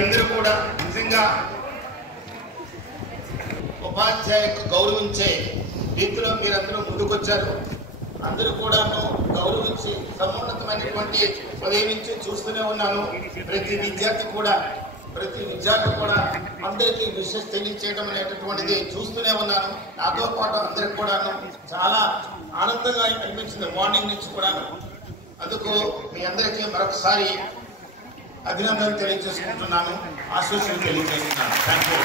అందరూ కూడా నిజంగా ఉపాధ్యాయులకు గౌరవించే రీతిలో మీరందరూ ముందుకొచ్చారు. అందరూ కూడాను గౌరవించి సమున్నతమైనటువంటి ఉదయం నుంచి చూస్తూనే ఉన్నాను. ప్రతి విద్యార్థి కూడా అందరికీ విషయం తెలియచేయడం అనేటటువంటిది చూస్తూనే ఉన్నాను. నాతో పాటు అందరికి కూడాను చాలా ఆనందంగా అనిపించింది మార్నింగ్ నుంచి కూడాను. అందుకు మీ అందరికీ మరొకసారి అభినందనలు తెలియజేసుకుంటున్నాను, ఆశీస్సులు తెలియజేస్తున్నాను. Thank you.